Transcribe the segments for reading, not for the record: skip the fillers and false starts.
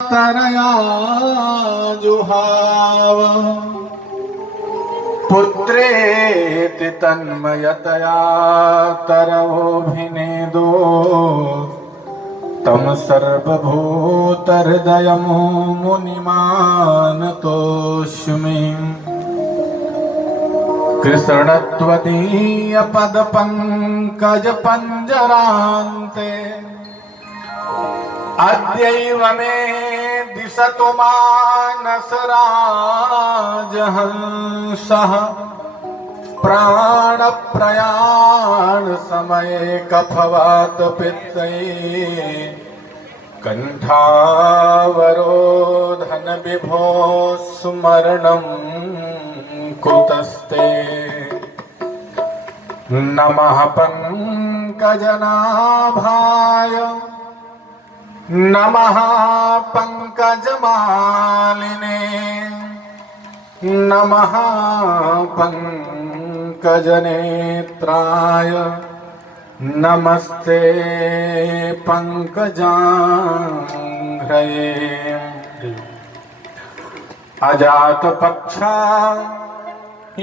तरया जुहाव पुत्रेति तन्मयतया तरवोऽभिनेदो तं सर्वभूतहृदयं मुनिमानतोऽस्मि। कृष्णत्वदीयपदपङ्कजपञ्जरान्ते अद्यैव मे दिशतु मानसराजहंसः प्राणप्रयाण समये कफवातपित्तैः कण्ठावरोधन विभो स्मरणं कुतस्ते। नमः पंकजनाभाय नमः पंकजमालिने नमः पंकजनेत्राय नमस्ते पंकजांघ्रये। अजातपक्षा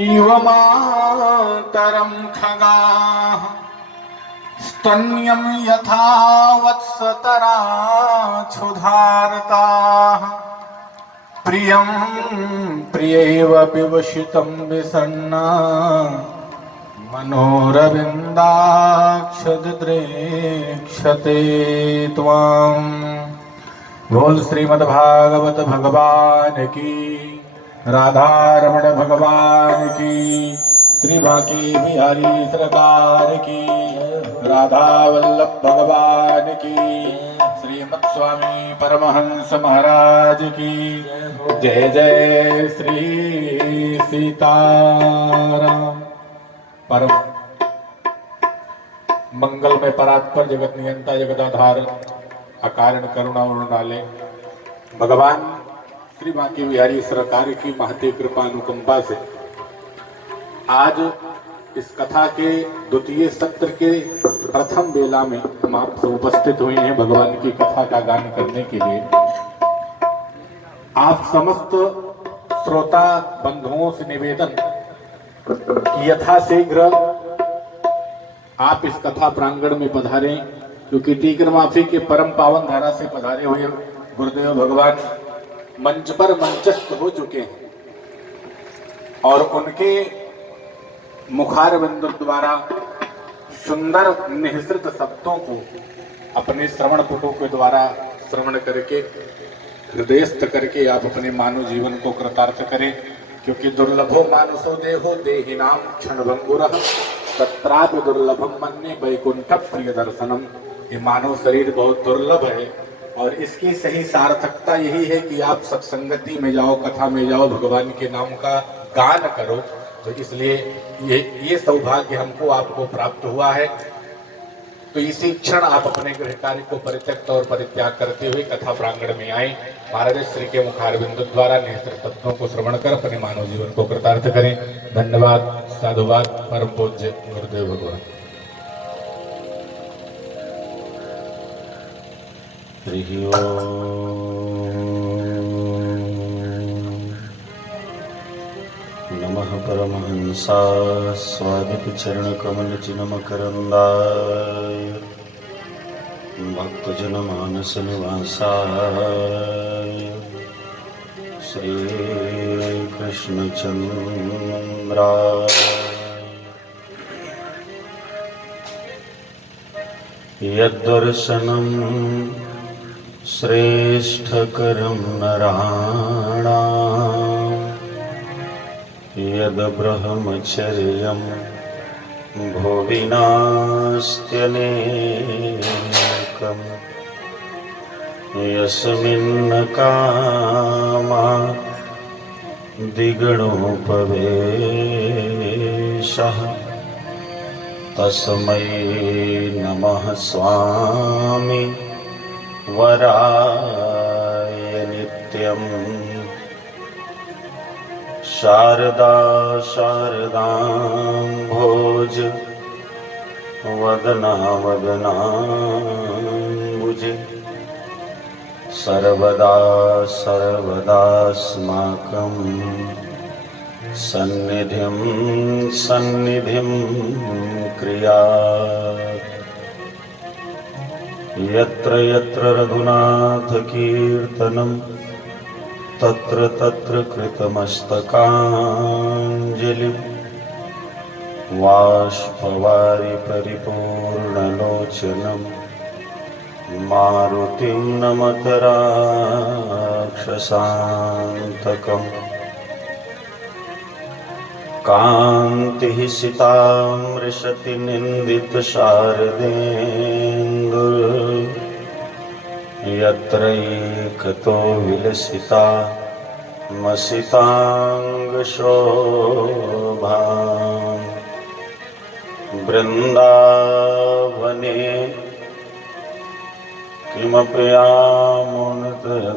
इव मातरं खगाः स्तन्यं यथा वत्सतरा क्षुधार्ताः प्रियं प्रियैव विवशितं विसन्ना मनोरविन्दाक्षदृक्षते त्वां। बोल श्रीमद्भागवत भगवान की, राधारमण भगवान की, श्री बांकी बिहारी सरकार की, राधा वल्लभ भगवान की, श्रीमत् स्वामी परमहंस महाराज की जय। जय श्री सीताराम। परम मंगल में परात्पर जगत नियंता जगदाधार अकारण करुणा उर्णाले भगवान श्री बांकी बिहारी सरकार की महती कृपा अनुकंपा से आज इस कथा के द्वितीय सत्र के प्रथम बेला में हम आपसे उपस्थित हुए हैं भगवान की कथा का गान करने के लिए। आप समस्त श्रोता बंधुओं से निवेदन कि यथाशीघ्र आप इस कथा प्रांगण में पधारें, क्योंकि टीकर माफी के परम पावन धारा से पधारे हुए गुरुदेव भगवान मंच पर मंचस्थ हो चुके हैं और उनके मुखारविंद द्वारा सुंदर निःसृत शब्दों को अपने श्रवण पुटों के द्वारा श्रवण करके हृदयस्थ करके आप अपने मानव जीवन को कृतार्थ करें, क्योंकि दुर्लभो मानुषो देहो देहिनाम क्षणभंगुरः तत्रापि दुर्लभम मन्ये वैकुंठ प्रिय दर्शनम। ये मानव शरीर बहुत दुर्लभ है और इसकी सही सार्थकता यही है कि आप सत्संगति में जाओ, कथा में जाओ, भगवान के नाम का गान करो। तो इसलिए ये सौभाग्य हमको आपको प्राप्त हुआ है। तो इसी क्षण आप अपने गृह कार्य को परित्यक्त और परित्याग करते हुए कथा प्रांगण में आए। महाराज श्री के मुखारविंद द्वारा निःसृत शब्दों को श्रवण कर अपने मानव जीवन को कृतार्थ करें। धन्यवाद, साधुवाद, परम पूज्य गुरुदेव भगवान। नमः परमहंसा स्वादित चरण कमल चिन्मकरंदाय भक्तजन मानस निवासाय श्री कृष्ण चंद्राय यद्दर्शनं श्रेष्ठकरं नराणाम् यद ब्रह्मचर्यं भुवि नास्त्यनेकम् यस्मिन् कामा द्विगुणोपवेशः तस्मै नमः स्वामी वराय नित्यम्। शारदा शारदाम्भोज वदना वदनाम्बुजे सर्वदा सर्वदास्माकं सन्निधिं सन्निधिं क्रियात्। यत्र यत्र रघुनाथकीर्तनं तत्र तत्र कृतमस्तकाञ्जलिं बाष्पवारि परिपूर्णलोचनं मारुतिं नमत राक्षसान्तकम्। कान्तिः सितामृशति निन्दितशारदेन्दुर् यत्र एकतो विलसिता मसिताङ्गशोभा। वृन्दावने किमपि आमुनितप्रभावा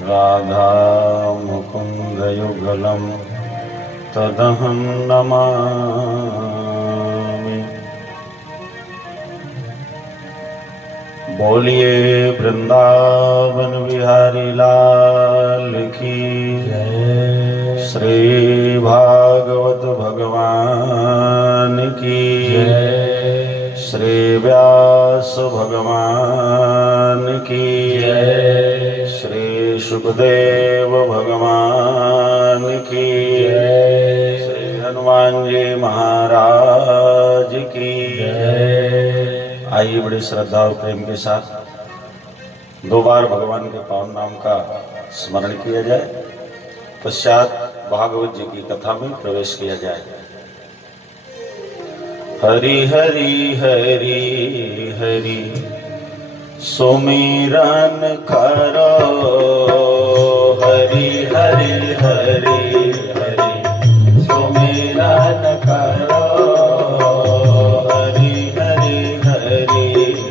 राधा मुकुन्दयुगलं तदहं नमामि। बोलिए वृंदावन बिहारी लाल की जय। श्री भागवत भगवान की जय। श्री व्यास भगवान की जय। श्री सुखदेव भगवान की जय। श्री हनुमान जी महाराज की जय। आइए बड़ी श्रद्धा और प्रेम के साथ दो बार भगवान के पावन नाम का स्मरण किया जाए, पश्चात भागवत जी की कथा में प्रवेश किया जाए। हरि हरि हरि हरि सुमिरन करो, हरि हरि हरि हरि सुमिरन करो, हरि हरि हरि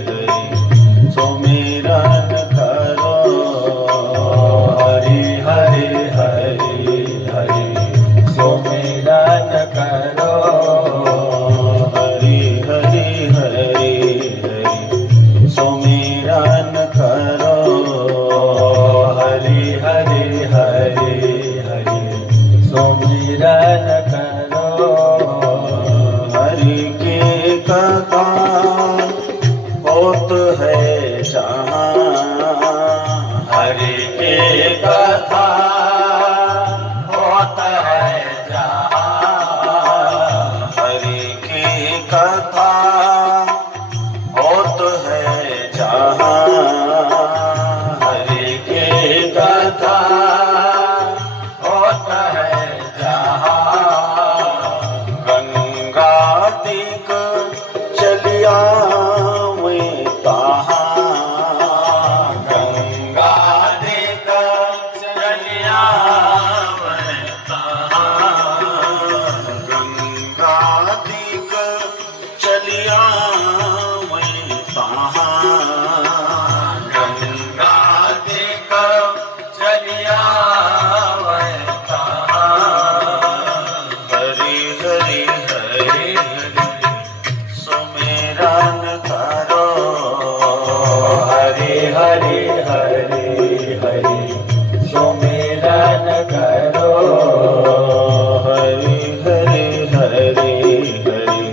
हरि सुमिरन करो, हरि हरि हरि हरि सुमिरन करो, हरि हरि हरि हरि सुमिरन करो, हरि हरि हरि हरि सुमिरन करो। हरि की कथा होत है जहाँ, हरि की कथा होत है जहाँ, हरि की कथा होत है जहाँ, हरि की कथा होत है जहाँ। गंगा तीक चलिया में तहाँ, गंगा तीक चलिया में तहाँ, गंगा तीक चलिया में तहाँ, गंगा तीक चलिया में तहाँ। हरि हरि हरि हरि सुमिरन करो, हरि हरि हरि हरि सुमिरन करो, हरि हरि हरि हरि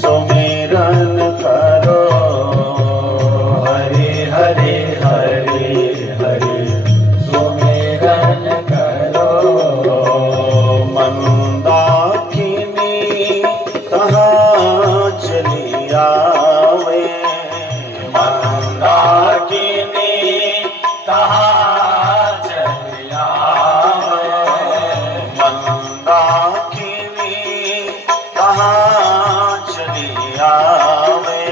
सुमिरन करो, हरि हरि हरि हरि सुमिरन करो। मंदाकिनी कहाँ चली आवे, मंदाकिनी कहाँ चली आवे, मंदाकिनी कहाँ चली आवे,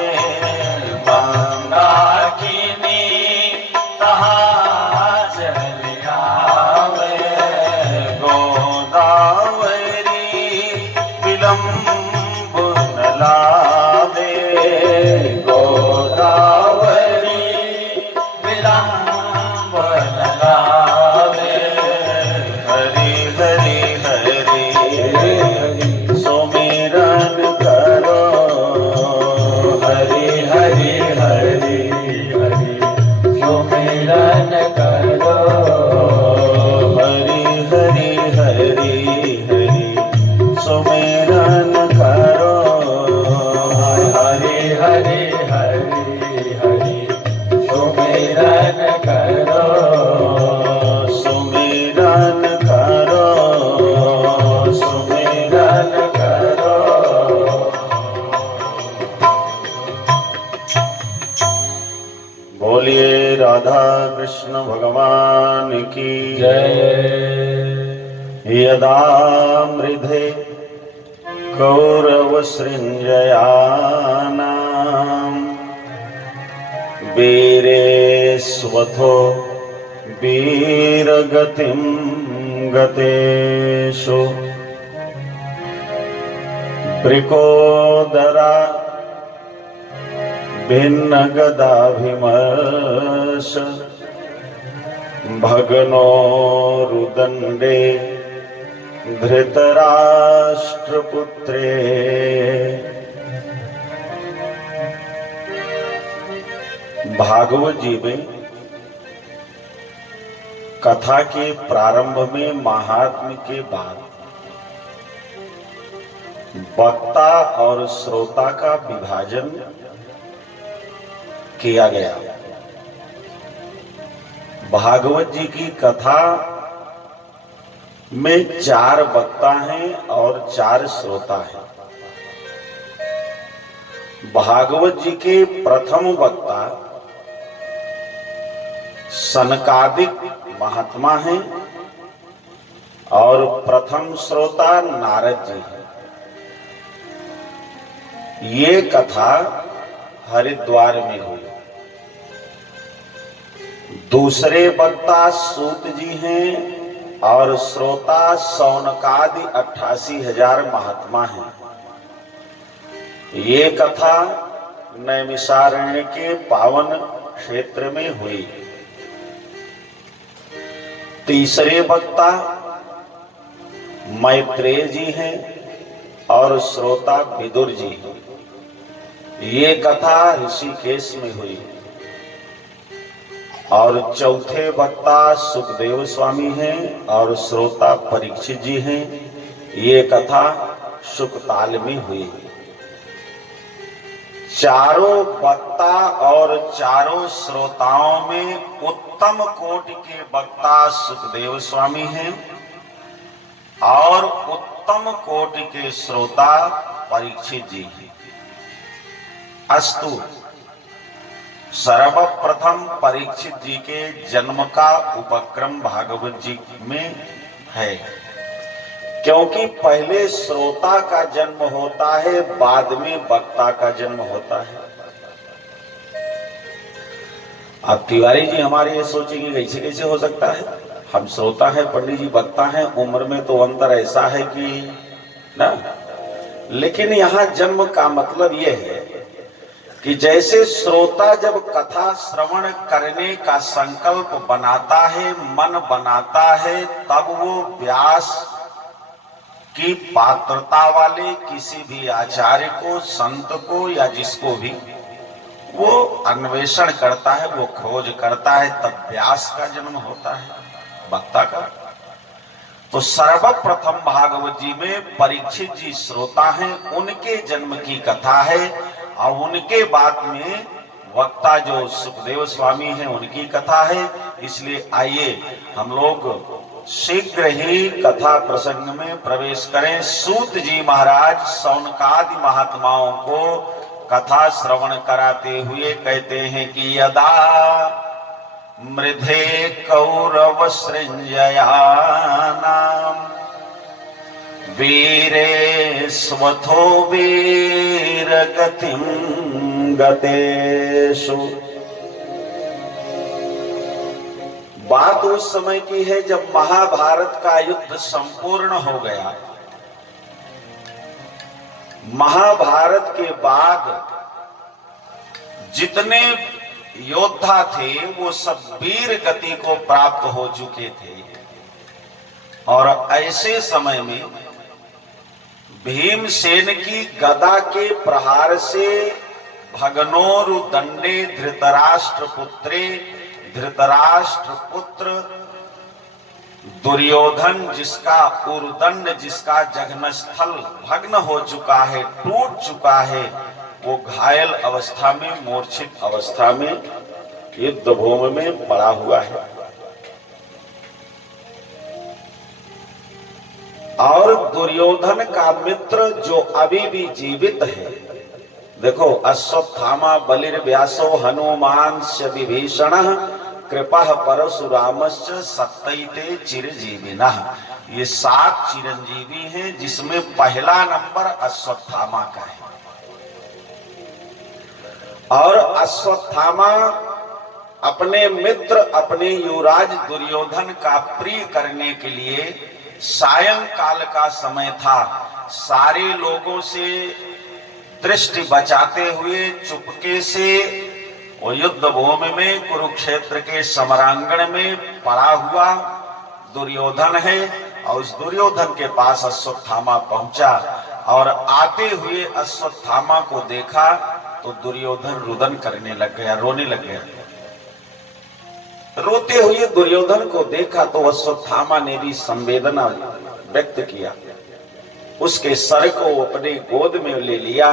मंदाकिनी कहाँ चली आवे। गोदावरी विलंब न लावे, गोदावरी विलंब न लावे। हरि हरि हरि हरि सुमिरन करो, हरि हरि हरि सुमिरन करो हरि हरि हरि हरि सुमिरन करो हरि हरि हरि हरि सुमिरन करो सुमिरन करो सुमिरन करो। बोलिए राधा कृष्ण भगवान की जय। यदा मृधे कौरव सृञ्जयानां वीरे स्वथो वीरगतिं गतेषु ब्रिकोदरा भिन्न गदाभिमर्श भगनो रुदंडे धृतराष्ट्रपुत्रे। भागवत जी में कथा के प्रारंभ में महात्म्य के बाद वक्ता और श्रोता का विभाजन किया गया। भागवत जी की कथा में 4 वक्ता हैं और 4 श्रोता हैं। भागवत जी के प्रथम वक्ता सनकादिक महात्मा हैं और प्रथम श्रोता नारद जी हैं। ये कथा हरिद्वार में हुई। दूसरे वक्ता सूत जी हैं और श्रोता सौनकादि 88,000 महात्मा हैं। ये कथा नैमिषारण्य के पावन क्षेत्र में हुई। तीसरे वक्ता मैत्रेय जी हैं और श्रोता विदुर जी हैं। ये कथा ऋषिकेश में हुई। और चौथे वक्ता सुखदेव स्वामी हैं और श्रोता परीक्षित जी हैं। ये कथा सुखताल में हुई। चारों वक्ता और चारों श्रोताओं में उत्तम कोटि के वक्ता सुखदेव स्वामी हैं और उत्तम कोटि के श्रोता परीक्षित जी हैं। अस्तु, सर्वप्रथम परीक्षित जी के जन्म का उपक्रम भागवत जी में है, क्योंकि पहले श्रोता का जन्म होता है, बाद में वक्ता का जन्म होता है। अब तिवारी जी हमारे ये सोचेंगे कैसे कैसे हो सकता है, हम श्रोता है, पंडित जी वक्ता है, उम्र में तो अंतर ऐसा है कि ना। लेकिन यहाँ जन्म का मतलब यह है कि जैसे श्रोता जब कथा श्रवण करने का संकल्प बनाता है, मन बनाता है, तब वो व्यास की पात्रता वाले किसी भी आचार्य को, संत को या जिसको भी वो अन्वेषण करता है, वो खोज करता है, तब व्यास का जन्म होता है, वक्ता का। तो सर्वप्रथम भागवत जी में परीक्षित जी श्रोता हैं, उनके जन्म की कथा है। और उनके बाद में वक्ता जो सुखदेव स्वामी हैं उनकी कथा है। इसलिए आइए हम लोग शीघ्र ही कथा प्रसंग में प्रवेश करें। सूत जी महाराज सौनकादि महात्माओं को कथा श्रवण कराते हुए कहते हैं कि यदा मृधे कौरव सृञ्जयानां वीरे स्वथो वीरगतिं गतेषु। बात उस समय की है जब महाभारत का युद्ध संपूर्ण हो गया। महाभारत के बाद जितने योद्धा थे वो सब वीर गति को प्राप्त हो चुके थे। और ऐसे समय में भीमसेन की गदा के प्रहार से भगनोरु दंडे धृतराष्ट्र पुत्रे धृतराष्ट्र पुत्र दुर्योधन, जिसका उर्दंड, जिसका जघनस्थल भग्न हो चुका है, टूट चुका है, वो घायल अवस्था में, मूर्छित अवस्था में युद्ध भूमि में पड़ा हुआ है। और दुर्योधन का मित्र जो अभी भी जीवित है, देखो, अश्वत्थामा बलिर्व्यासो हनुमांश्च विभीषणः कृपा परशुरामश्च सत्तैते चिरजीविनः। ये 7 चिरंजीवी हैं, जिसमें पहला नंबर अश्वत्थामा का है। और अश्वत्थामा अपने मित्र, अपने युवराज दुर्योधन का प्रिय करने के लिए, सायंकाल का समय था, सारे लोगों से दृष्टि बचाते हुए चुपके से वो युद्ध भूमि में, कुरुक्षेत्र के समरांगण में पड़ा हुआ दुर्योधन है। और उस दुर्योधन के पास अश्वत्थामा पहुंचा और आते हुए अश्वत्थामा को देखा तो दुर्योधन रुदन करने लग गया, रोने लग गया। रोते हुए दुर्योधन को देखा तो अश्वत्थामा ने भी संवेदना व्यक्त किया, उसके सर को अपने गोद में ले लिया,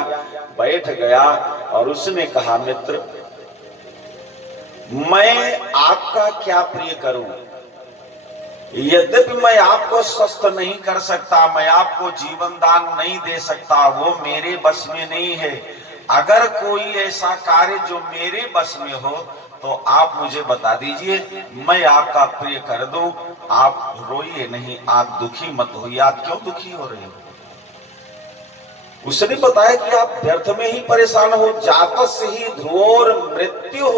बैठ गया और उसने कहा, मित्र, मैं आपका क्या प्रिय करूं? यद्यपि मैं आपको स्वस्थ नहीं कर सकता, मैं आपको जीवन दान नहीं दे सकता, वो मेरे बस में नहीं है। अगर कोई ऐसा कार्य जो मेरे बस में हो तो आप मुझे बता दीजिए, मैं आपका प्रिय कर दूं। आप रोइए नहीं, आप दुखी मत होइए। आप क्यों दुखी हो रहे हो? उसने बताया कि आप व्यर्थ में ही परेशान हो। जातस्य ही ध्रुवोर मृत्यु,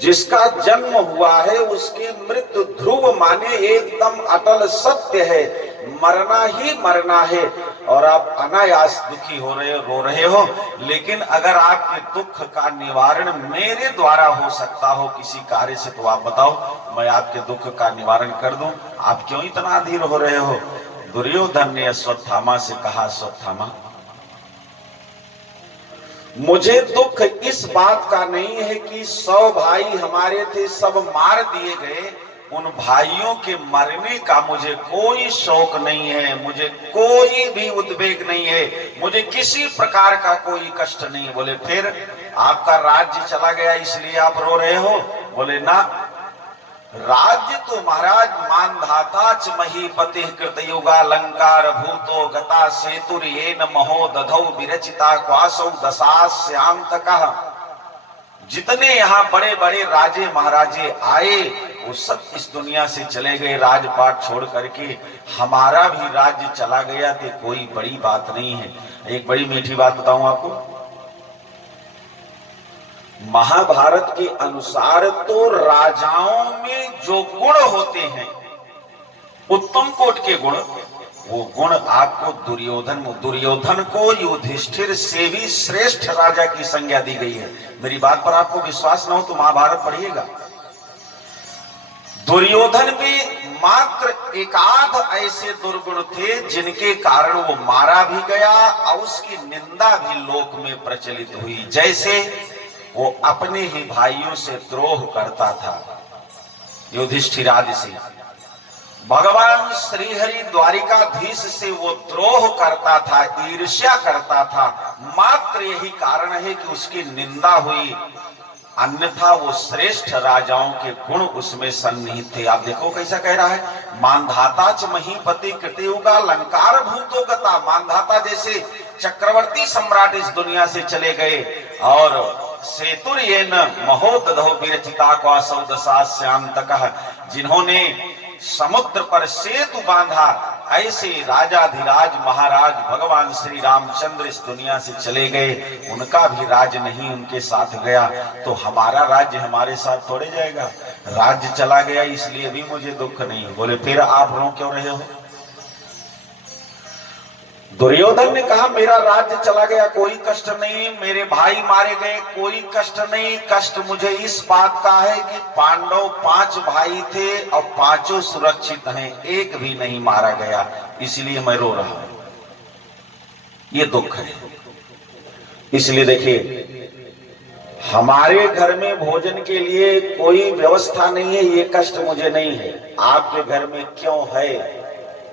जिसका जन्म हुआ है उसकी मृत्यु ध्रुव माने एकदम अटल सत्य है, मरना ही मरना है। और आप अनायास दुखी हो रहे हो, रो रहे हो। लेकिन अगर आपके दुख का निवारण मेरे द्वारा हो सकता हो किसी कार्य से, तो आप बताओ, मैं आपके दुख का निवारण कर दूं। आप क्यों इतना अधीर हो रहे हो? दुर्योधन ने अश्वत्थामा से कहा, अश्वत्थामा, मुझे दुख इस बात का नहीं है कि 100 भाई हमारे थे, सब मार दिए गए। उन भाइयों के मरने का मुझे कोई शौक नहीं है, मुझे कोई भी उद्वेग नहीं है, मुझे किसी प्रकार का कोई कष्ट नहीं। बोले, फिर आपका राज्य चला गया इसलिए आप रो रहे हो? बोले, ना, राज्य तो महाराज मानधाता च महीपति कृतयुगा लंकार भूतो गता सेतुर्येन महो दधौ विरचिता क्वासौ दशास्यांतकः। जितने यहाँ बड़े बड़े राजे महाराजे आए वो सब इस दुनिया से चले गए, राजपाट छोड़ करके। हमारा भी राज्य चला गया तो कोई बड़ी बात नहीं है। एक बड़ी मीठी बात बताऊं आपको, महाभारत के अनुसार तो राजाओं में जो गुण होते हैं, उत्तम कोट के गुण, वो गुण आपको दुर्योधन को युधिष्ठिर से भी श्रेष्ठ राजा की संज्ञा दी गई है। मेरी बात पर आपको विश्वास न हो तो महाभारत पढ़िएगा। दुर्योधन में मात्र एकाध ऐसे दुर्गुण थे जिनके कारण वो मारा भी गया और उसकी निंदा भी लोक में प्रचलित हुई। जैसे वो अपने ही भाइयों से द्रोह करता था, युधिष्ठिरादि से। भगवान श्रीहरि द्वारिकाधीश से वो द्रोह करता था, ईर्ष्या करता था। मात्र यही कारण है कि उसकी निंदा हुई, अन्यथा वो श्रेष्ठ राजाओं के गुण उसमें सन्निहित थे। आप देखो कैसा कह रहा है, मानधाता च महीपति कृतयुगा लंकार भूतो गता। मानधाता जैसे चक्रवर्ती सम्राट इस दुनिया से चले गए और सेतुर्येन महोदधौ विरचिता क्वासौ दशास्यांतकः, जिन्होंने समुद्र पर सेतु बांधा, ऐसे राजाधिराज महाराज भगवान श्री रामचंद्र इस दुनिया से चले गए। उनका भी राज्य नहीं उनके साथ गया, तो हमारा राज्य हमारे साथ थोड़े जाएगा। राज्य चला गया इसलिए भी मुझे दुख नहीं। बोले, फिर आप रो क्यों रहे हो? दुर्योधन ने कहा, मेरा राज्य चला गया कोई कष्ट नहीं, मेरे भाई मारे गए कोई कष्ट नहीं। कष्ट मुझे इस बात का है कि पांडव 5 भाई थे और 5 सुरक्षित हैं, एक भी नहीं मारा गया, इसलिए मैं रो रहा हूं। ये दुख है। इसलिए देखिए, हमारे घर में भोजन के लिए कोई व्यवस्था नहीं है, ये कष्ट मुझे नहीं है। आपके घर में क्यों है,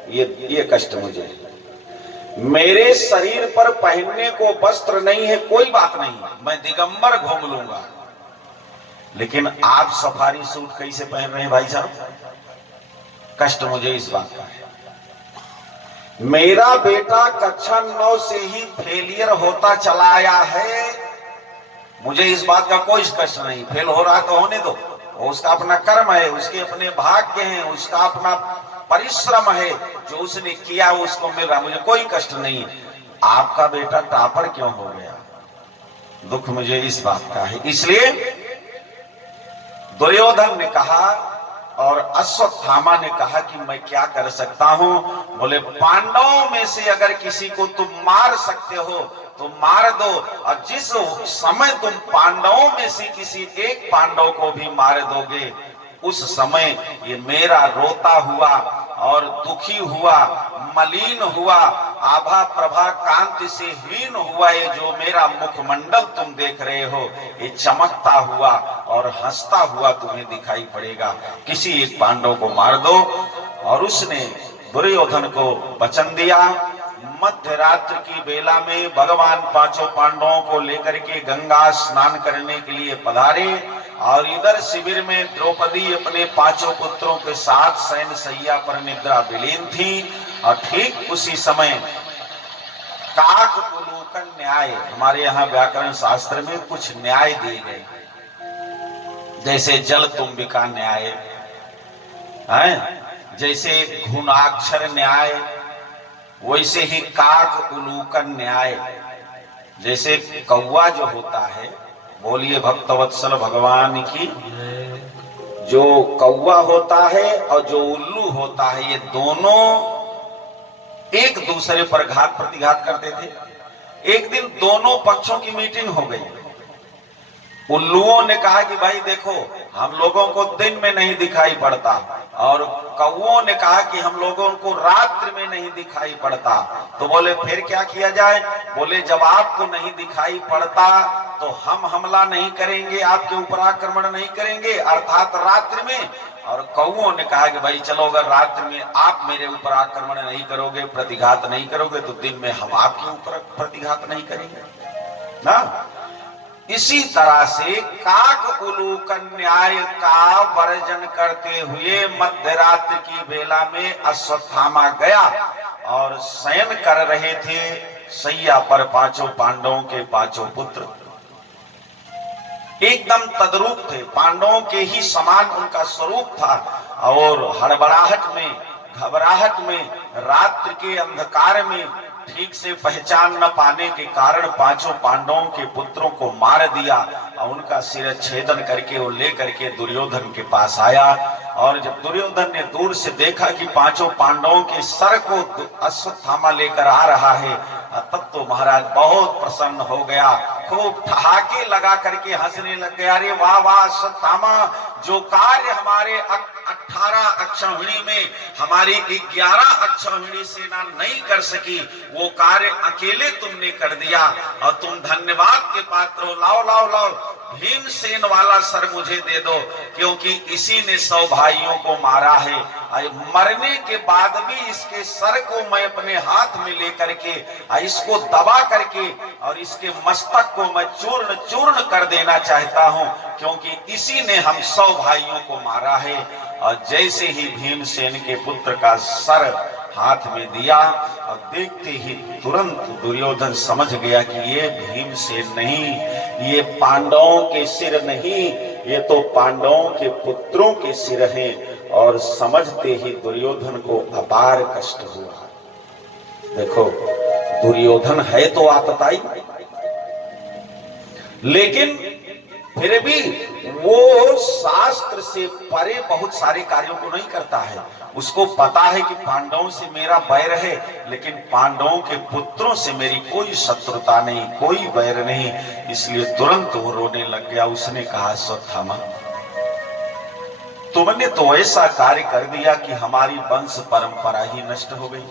ये कष्ट मुझे है। मेरे शरीर पर पहनने को वस्त्र नहीं है, कोई बात नहीं, मैं दिगंबर घूम लूंगा, लेकिन आप सफारी सूट कैसे पहन रहे हैं भाई साहब, कष्ट मुझे इस बात का है। मेरा बेटा कक्षा 9 से ही फेलियर होता चला आया है, मुझे इस बात का कोई कष्ट नहीं। फेल हो रहा तो होने दो, उसका अपना कर्म है, उसके अपने भाग्य हैं, उसका अपना परिश्रम है, जो उसने किया उसको मिल रहा, मुझे कोई कष्ट नहीं है। आपका बेटा टॉपर क्यों हो गया, दुख मुझे इस बात का है। इसलिए दुर्योधन ने कहा और अश्वत्थामा ने कहा कि मैं क्या कर सकता हूं। बोले पांडवों में से अगर किसी को तुम मार सकते हो तो मार दो, और जिस समय तुम पांडवों में से किसी एक पांडव को भी मार दोगे, उस समय ये मेरा रोता हुआ और दुखी हुआ, मलिन हुआ, आभा प्रभा कांति से हीन हुआ ये जो मेरा मुखमंडल तुम देख रहे हो, ये चमकता हुआ और हंसता हुआ तुम्हें दिखाई पड़ेगा। किसी एक पांडव को मार दो। और उसने दुर्योधन को वचन दिया। मध्य रात्रि की बेला में भगवान पांचों पांडवों को लेकर के गंगा स्नान करने के लिए पधारे, और इधर शिविर में द्रौपदी अपने पांचों पुत्रों के साथ शयन शैया पर निद्रा विलीन थी। और ठीक उसी समय काक उलूकन न्याय, हमारे यहाँ व्याकरण शास्त्र में कुछ न्याय दिए गए, जैसे जल तुम्बिका न्याय है, जैसे घुनाक्षर न्याय, वैसे ही काक उलूकन न्याय। जैसे कौवा जो होता है, बोलिए भक्तवत्सल भगवान की, जो कौवा होता है और जो उल्लू होता है, ये दोनों एक दूसरे पर घात प्रतिघात करते थे। एक दिन दोनों पक्षों की मीटिंग हो गई। उल्लुओं ने कहा कि भाई देखो, हम लोगों को दिन में नहीं दिखाई पड़ता, और कौओं ने कहा कि हम लोगों को रात्रि में नहीं दिखाई पड़ता। तो बोले फिर क्या किया जाए। बोले जब आपको नहीं दिखाई पड़ता तो हम हमला नहीं करेंगे, आपके ऊपर आक्रमण नहीं करेंगे, अर्थात रात्रि में। और कौओं ने कहा कि भाई चलो, अगर रात्रि में आप मेरे ऊपर आक्रमण नहीं करोगे, प्रतिघात नहीं करोगे, तो दिन में हम आपके ऊपर प्रतिघात नहीं करेंगे ना। इसी तरह से काक उलूकन न्याय का वर्जन करते हुए मध्यरात्रि की बेला में अश्वत्थामा गया, और शयन कर रहे थे शैया पर पांचों पांडवों के पांचों पुत्र। एकदम तद्रूप थे, पांडवों के ही समान उनका स्वरूप था। और हड़बड़ाहट में, घबराहट में, रात्रि के अंधकार में ठीक से पहचान न पाने के कारण पांचों पांडवों के पुत्रों को मार दिया, और उनका सिर छेदन करके वो लेकर के दुर्योधन के पास आया। और जब दुर्योधन ने दूर से देखा कि पांचों पांडवों के सर को अश्वत्थामा लेकर आ रहा है, तब तो महाराज बहुत प्रसन्न हो गया, खूब ठहाके लगा करके हंसने लग गया। अरे वाह वाह अश्वत्थामा, जो कार्य हमारे 18 अक्षौहिणी में हमारी 11 अक्षौहिणी सेना नहीं कर सकी, वो कार्य अकेले तुमने कर दिया, और तुम धन्यवाद के पात्र हो। लाओ लाओ लाओ, भीमसेन वाला सर मुझे दे दो, क्योंकि इसी ने 100 भाइयों को मारा है। मरने के बाद भी इसके सर को मैं अपने हाथ में लेकर के इसको दबा करके और इसके मस्तक को मैं चूर्ण चूर्ण कर देना चाहता हूं, क्योंकि इसी ने हम 100 भाइयों को मारा है। और जैसे ही भीमसेन के पुत्र का सर हाथ में दिया, और देखते ही तुरंत दुर्योधन समझ गया कि ये भीमसेन नहीं, ये पांडवों के सिर नहीं, ये तो पांडवों के पुत्रों के सिर हैं। और समझते ही दुर्योधन को अपार कष्ट हुआ। देखो, दुर्योधन है तो आतताई, लेकिन फिर भी वो शास्त्र से परे बहुत सारे कार्यों को नहीं करता है। उसको पता है कि पांडवों से मेरा बैर है, लेकिन पांडवों के पुत्रों से मेरी कोई शत्रुता नहीं, कोई बैर नहीं। इसलिए तुरंत वो रोने लग गया। उसने कहा, अश्वत्थामा, तुमने तो ऐसा कार्य कर दिया कि हमारी वंश परंपरा ही नष्ट हो गई।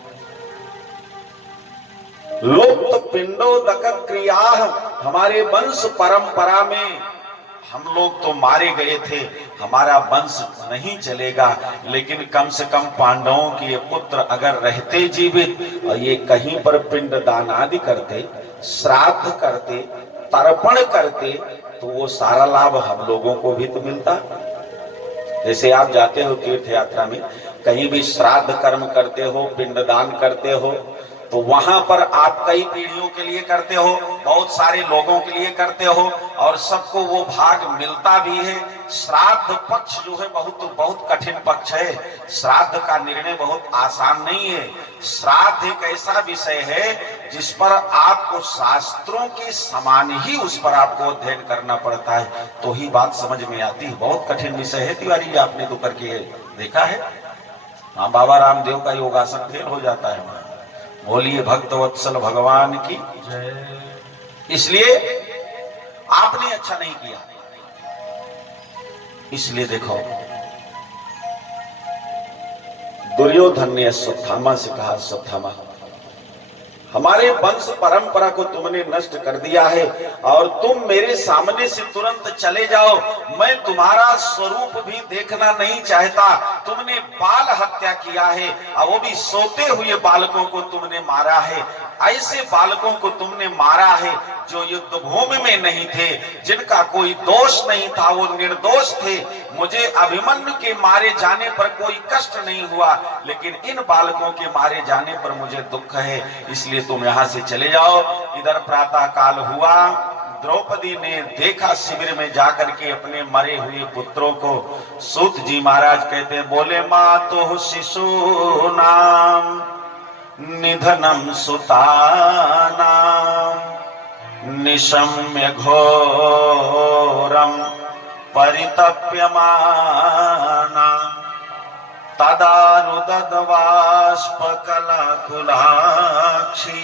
लुप्त पिंडोदक क्रिया, हमारे वंश परंपरा में हम लोग तो मारे गए थे, हमारा वंश नहीं चलेगा, लेकिन कम से कम पांडवों के ये पुत्र अगर रहते जीवित और ये कहीं पर पिंडदान आदि करते, श्राद्ध करते, तर्पण करते, तो वो सारा लाभ हम लोगों को भी तो मिलता। जैसे आप जाते हो तीर्थ यात्रा में, कहीं भी श्राद्ध कर्म करते हो, पिंडदान करते हो, तो वहां पर आप कई पीढ़ियों के लिए करते हो, बहुत सारे लोगों के लिए करते हो और सबको वो भाग मिलता भी है। श्राद्ध पक्ष जो है बहुत कठिन पक्ष है। श्राद्ध का निर्णय बहुत आसान नहीं है। श्राद्ध एक ऐसा विषय है जिस पर आपको शास्त्रों के समान ही उस पर आपको अध्ययन करना पड़ता है, तो ही बात समझ में आती है। बहुत कठिन विषय है तिवारी जी, आपने तो करके देखा है। हाँ, बाबा रामदेव का योगासन फेल हो जाता है। बोलिए भक्त वत्सल भगवान की जय। इसलिए आपने अच्छा नहीं किया। इसलिए देखो, दुर्योधन ने अश्वत्थामा से कहा, अश्वत्थामा, हमारे वंश परंपरा को तुमने नष्ट कर दिया है और तुम मेरे सामने से तुरंत चले जाओ। मैं तुम्हारा स्वरूप भी देखना नहीं चाहता। तुमने बाल हत्या किया है और वो भी सोते हुए बालकों को तुमने मारा है। ऐसे बालकों को तुमने मारा है जो युद्ध भूमि में नहीं थे, जिनका कोई दोष नहीं था, वो निर्दोष थे। मुझे अभिमन्यु के मारे जाने पर कोई कष्ट नहीं हुआ, लेकिन इन बालकों के मारे जाने पर मुझे दुख है। इसलिए तुम यहां से चले जाओ। इधर प्रातः काल हुआ, द्रौपदी ने देखा शिविर में जाकर के अपने मरे हुए पुत्रों को। सूत जी महाराज कहते हैं, बोले मातु शिशु नाम निधनम सुतानाम निशम्य घोरम परितप्यमाना तदा रुदद् बाष्पकलकुलाक्षी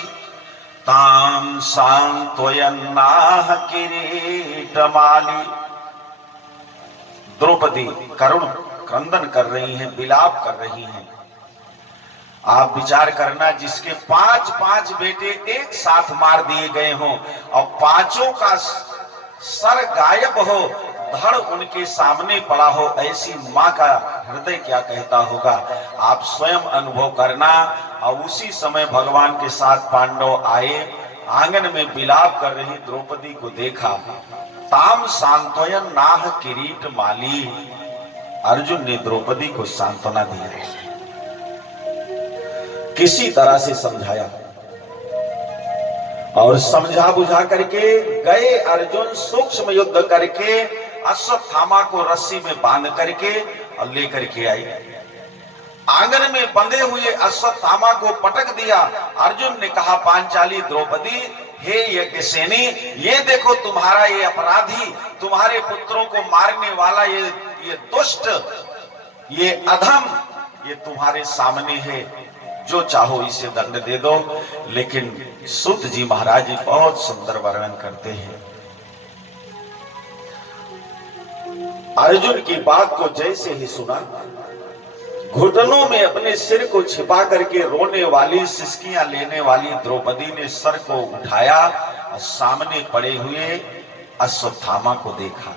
तां सांत्वयन्नाह किरीटमाली। द्रौपदी करुण क्रंदन कर रही हैं, विलाप कर रही हैं। आप विचार करना, जिसके 5 बेटे एक साथ मार दिए गए हों और पांचों का सर गायब हो, धड़ उनके सामने पड़ा हो, ऐसी मां का हृदय क्या कहता होगा, आप स्वयं अनुभव करना। और उसी समय भगवान के साथ पांडव आए, आंगन में विलाप कर रही द्रौपदी को देखा। ताम सांत्वयन नाह किरीट माली। अर्जुन ने द्रौपदी को सांत्वना दी, किसी तरह से समझाया और समझा बुझा करके गए अर्जुन सूक्ष्म युद्ध करके अश्वत्थामा को रस्सी में बांध करके और लेकर के आए। आंगन में बंधे हुए अश्वत्थामा को पटक दिया। अर्जुन ने कहा, पांचाली द्रौपदी, हे यज्ञसेनी, ये देखो तुम्हारा ये अपराधी, तुम्हारे पुत्रों को मारने वाला ये दुष्ट, ये अधम, ये तुम्हारे सामने है, जो चाहो इसे दंड दे दो। लेकिन सूत जी महाराज जी बहुत सुंदर वर्णन करते हैं। अर्जुन की बात को जैसे ही सुना, घुटनों में अपने सिर को छिपा करके रोने वाली, सिसकियां लेने वाली द्रौपदी ने सर को उठाया और सामने पड़े हुए अश्वत्थामा को देखा।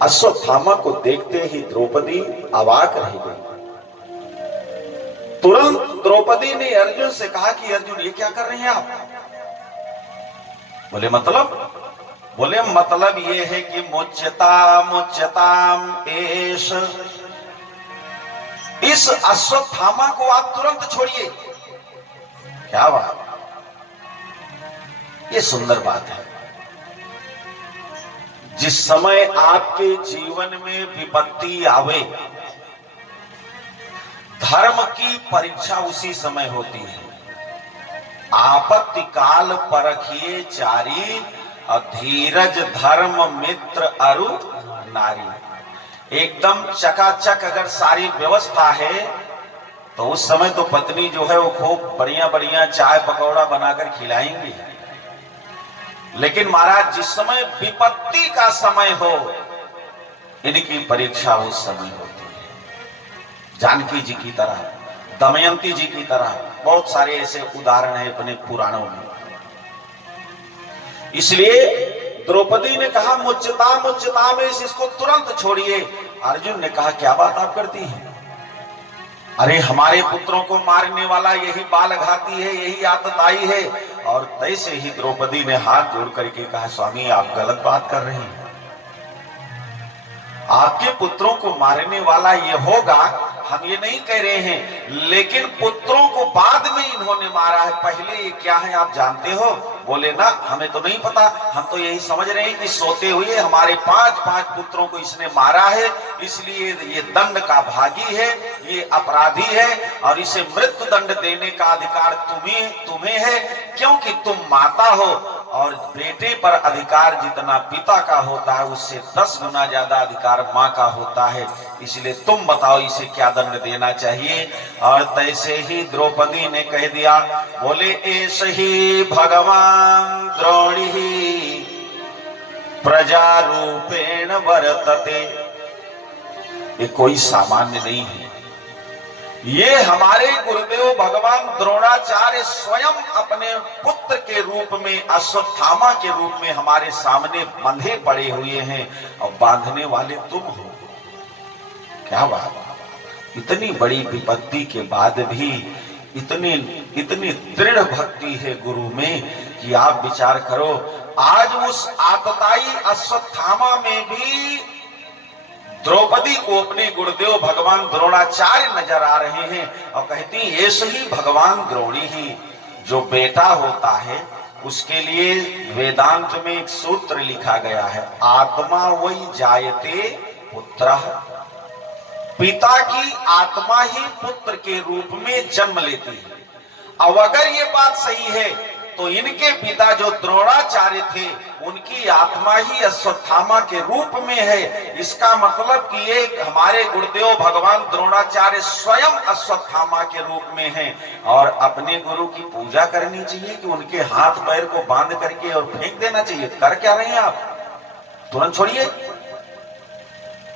अश्वत्थामा को देखते ही द्रौपदी अवाक रह गई। तुरंत द्रौपदी ने अर्जुन से कहा कि अर्जुन, ये क्या कर रहे हैं आप? बोले मतलब ये है कि मुच्यताम एष, इस अश्वत्थामा को आप तुरंत छोड़िए। क्या बात, ये सुंदर बात है। जिस समय आपके जीवन में विपत्ति आवे, धर्म की परीक्षा उसी समय होती है। आपत्ति काल परखिए चारी, धीरज धर्म मित्र अरु नारी। एकदम चकाचक अगर सारी व्यवस्था है तो उस समय तो पत्नी जो है वो खूब बढ़िया बढ़िया चाय पकौड़ा बनाकर खिलाएंगी। लेकिन महाराज, जिस समय विपत्ति का समय हो, इनकी परीक्षा उस समय होती है। जानकी जी की तरह दमयंती जी की तरह। बहुत सारे ऐसे उदाहरण हैं अपने पुराणों में। इसलिए द्रौपदी ने कहा मुच्यता में इसको तुरंत छोड़िए। अर्जुन ने कहा क्या बात आप करती हैं, अरे हमारे पुत्रों को मारने वाला यही बालघाती है, यही आतताई है। और तैसे ही द्रौपदी ने हाथ जोड़ करके कहा स्वामी आप गलत बात कर रहे हैं, आपके पुत्रों को मारने वाला ये होगा, हम ये नहीं कह रहे हैं, लेकिन पुत्रों को बाद में इन्होंने मारा है, पहले ये क्या है आप जानते हो? बोले ना हमें तो नहीं पता, हम तो यही समझ रहे हैं कि सोते हुए हमारे 5 पुत्रों को इसने मारा है, इसलिए ये दंड का भागी है, ये अपराधी है और इसे मृत्यु दंड देने का अधिकार तुम्हें है, क्योंकि तुम माता हो और बेटे पर अधिकार जितना पिता का होता है उससे 10 गुना ज्यादा अधिकार माँ का होता है, इसलिए तुम बताओ इसे क्या दंड देना चाहिए। और तैसे ही द्रौपदी ने कह दिया, बोले ऐसे ही भगवान द्रोणी प्रजा रूपेण वर्तते। ये कोई सामान्य नहीं है, ये हमारे गुरुदेव भगवान द्रोणाचार्य स्वयं अपने पुत्र के रूप में, अश्वत्थामा के रूप में हमारे सामने बंधे पड़े हुए हैं और बांधने वाले तुम हो। क्या बात, इतनी बड़ी विपत्ति के बाद भी इतनी दृढ़ भक्ति है गुरु में कि आप विचार करो, आज उस आतताई अश्वत्थामा में भी द्रौपदी को अपने गुरुदेव भगवान द्रोणाचार्य नजर आ रहे हैं और कहती ऐसे ही भगवान द्रोणी ही। जो बेटा होता है उसके लिए वेदांत में एक सूत्र लिखा गया है, आत्मा वही जायते पुत्रः, पिता की आत्मा ही पुत्र के रूप में जन्म लेती है। अब अगर ये बात सही है तो इनके पिता जो द्रोणाचार्य थे उनकी आत्मा ही अश्वत्थामा के रूप में है। इसका मतलब कि ये हमारे गुरुदेव भगवान द्रोणाचार्य स्वयं अश्वत्थामा के रूप में हैं और अपने गुरु की पूजा करनी चाहिए कि उनके हाथ पैर को बांध करके और फेंक देना चाहिए? कर क्या रहे हैं आप, तुरंत छोड़िए।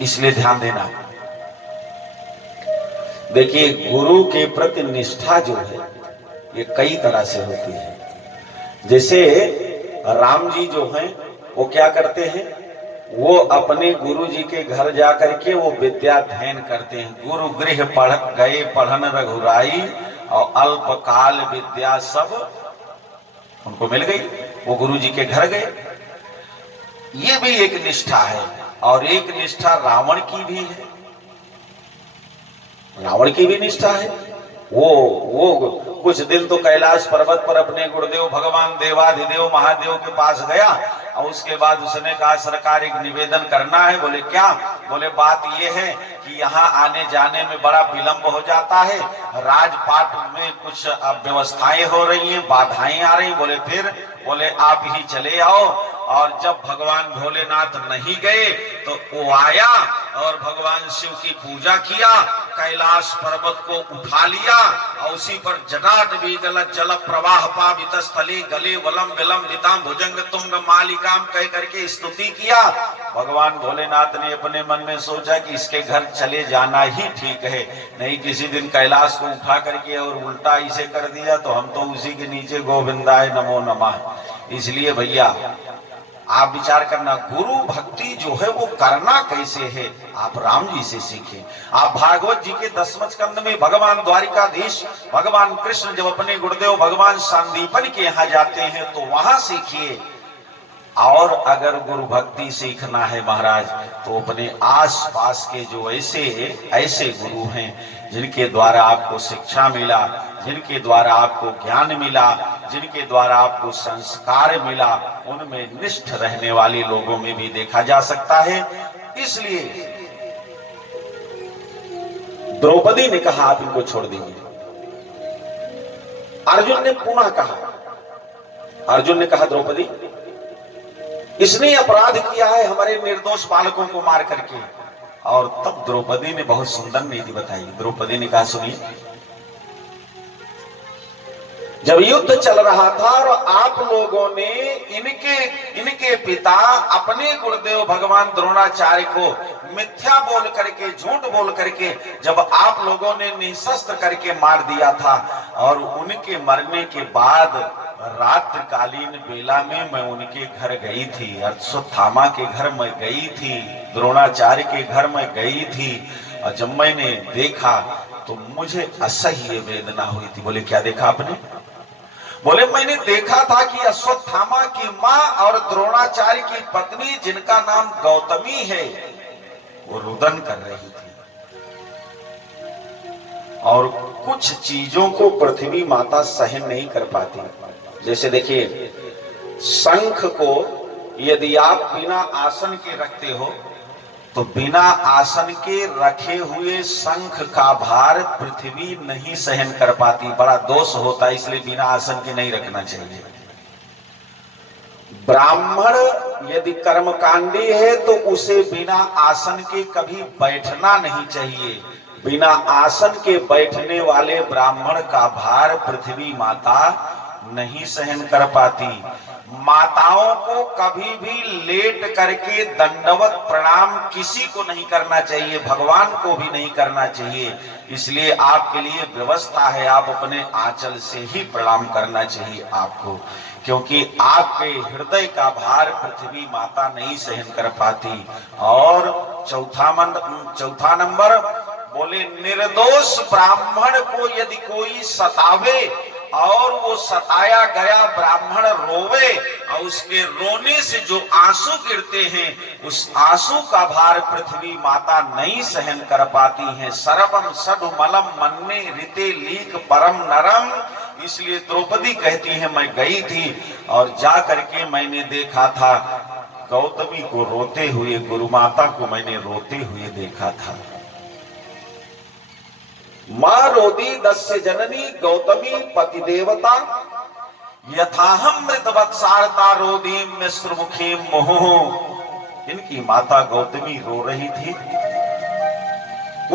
इसलिए ध्यान देना, देखिए गुरु के प्रति निष्ठा जो है ये कई तरह से होती है। जैसे राम जी जो हैं वो क्या करते हैं, वो अपने गुरु जी के घर जाकर के वो विद्या अध्ययन करते हैं। गुरु गृह पढ़ गए पढ़न रघुराई और अल्पकाल विद्या सब उनको मिल गई, वो गुरु जी के घर गए। ये भी एक निष्ठा है। और एक निष्ठा रावण की भी है, रावण की भी निष्ठा है। वो कुछ दिन तो कैलाश पर्वत पर अपने गुरुदेव भगवान देवाधिदेव महादेव के पास गया और उसके बाद उसने कहा सरकार एक निवेदन करना है। बोले क्या? बोले बात ये है कि यहाँ आने जाने में बड़ा विलंब हो जाता है, राजपाट में कुछ व्यवस्थाएं हो रही हैं, बाधाएं आ रही। बोले फिर? बोले आप ही चले आओ। और जब भगवान भोलेनाथ नहीं गए तो वो आया और भगवान शिव की पूजा किया, कैलाश पर्वत को उठा लिया और उसी पर जटाट भी गलत जल प्रवाह पावित स्थली गले वलम विलम विताम भुजंग तुंग मालिकाम कह करके स्तुति किया। भगवान भोलेनाथ ने अपने मन में सोचा कि इसके घर चले जाना ही ठीक है, नहीं किसी दिन कैलाश को उठा करके और उल्टा इसे कर दिया तो हम तो उसी के नीचे गोविंदाय नमो नमः। इसलिए भैया आप विचार करना, गुरु भक्ति जो है वो करना कैसे है, आप राम जी से सीखें। आप भागवत जी के 10वें स्कंद में भगवान द्वारिकाधीश भगवान कृष्ण जब अपने गुरुदेव भगवान संदीपन के यहाँ जाते हैं तो वहां सीखिए। और अगर गुरु भक्ति सीखना है महाराज तो अपने आसपास के जो ऐसे गुरु हैं जिनके द्वारा आपको शिक्षा मिला, जिनके द्वारा आपको ज्ञान मिला, जिनके द्वारा आपको संस्कार मिला, उनमें निष्ठ रहने वाले लोगों में भी देखा जा सकता है। इसलिए द्रौपदी ने कहा आप इनको छोड़ दीजिए। अर्जुन ने पुनः कहा, अर्जुन ने कहा द्रौपदी इसने अपराध किया है हमारे निर्दोष बालकों को मार करके। और तब द्रौपदी ने बहुत सुंदर नीति बताई। द्रौपदी ने कहा सुनिए, जब युद्ध चल रहा था और आप लोगों ने इनके पिता अपने गुरुदेव भगवान द्रोणाचार्य को मिथ्या बोल करके, झूठ बोल करके जब आप लोगों ने निशस्त्र करके मार दिया था, और उनके मरने के बाद रात्रिकालीन बेला में मैं उनके घर गई थी, अश्वत्थामा के घर में गई थी, द्रोणाचार्य के घर में गई थी, और जब मैंने देखा तो मुझे असह्य वेदना हुई थी। बोले क्या देखा आपने? बोले मैंने देखा था कि अश्वत्थामा की मां और द्रोणाचार्य की पत्नी, जिनका नाम गौतमी है, वो रुदन कर रही थी, और कुछ चीजों को पृथ्वी माता सहन नहीं कर पाती। जैसे देखिए, शंख को यदि आप बिना आसन के रखते हो तो बिना आसन के रखे हुए शंख का भार पृथ्वी नहीं सहन कर पाती, बड़ा दोष होता है, इसलिए बिना आसन के नहीं रखना चाहिए। ब्राह्मण यदि कर्मकांडी है तो उसे बिना आसन के कभी बैठना नहीं चाहिए। बिना आसन के बैठने वाले ब्राह्मण का भार पृथ्वी माता नहीं सहन कर पाती। माताओं को कभी भी लेट करके दंडवत प्रणाम किसी को नहीं करना चाहिए, भगवान को भी नहीं करना चाहिए। इसलिए आपके लिए व्यवस्था है, आप अपने आंचल से ही प्रणाम करना चाहिए आपको, क्योंकि आपके हृदय का भार पृथ्वी माता नहीं सहन कर पाती। और चौथा नंबर बोले, निर्दोष ब्राह्मण को यदि कोई सतावे और वो सताया गया ब्राह्मण रोवे और उसके रोने से जो आंसू गिरते हैं, उस आंसू का भार पृथ्वी माता नहीं सहन कर पाती है। सर्वम सडु मलम मन्ने ऋते लीक परम नरम। इसलिए द्रौपदी कहती है, मैं गई थी और जा करके मैंने देखा था गौतमी को रोते हुए, गुरु माता को मैंने रोते हुए देखा था। मां रोदी दस्य जननी गौतमी पति देवता, यथाहम मृत वत्सारता रोदी मिश्र मुखी मोह। इनकी माता गौतमी रो रही थी।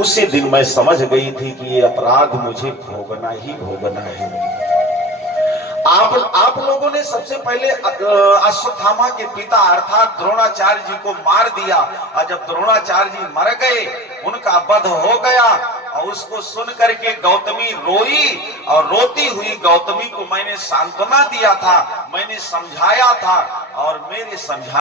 उसी दिन मैं समझ गई थी कि ये अपराध मुझे भोगना ही भोगना है। आप लोगों ने सबसे पहले अश्वत्थामा के पिता अर्थात द्रोणाचार्य जी को मार दिया, और जब द्रोणाचार्य जी मर गए, उनका वध हो गया, और उसको सुन करके गौतमी रोई, और रोती हुई गौतमी को मैंने सांत्वना दिया था, मैंने समझाया था, और मेरे समझा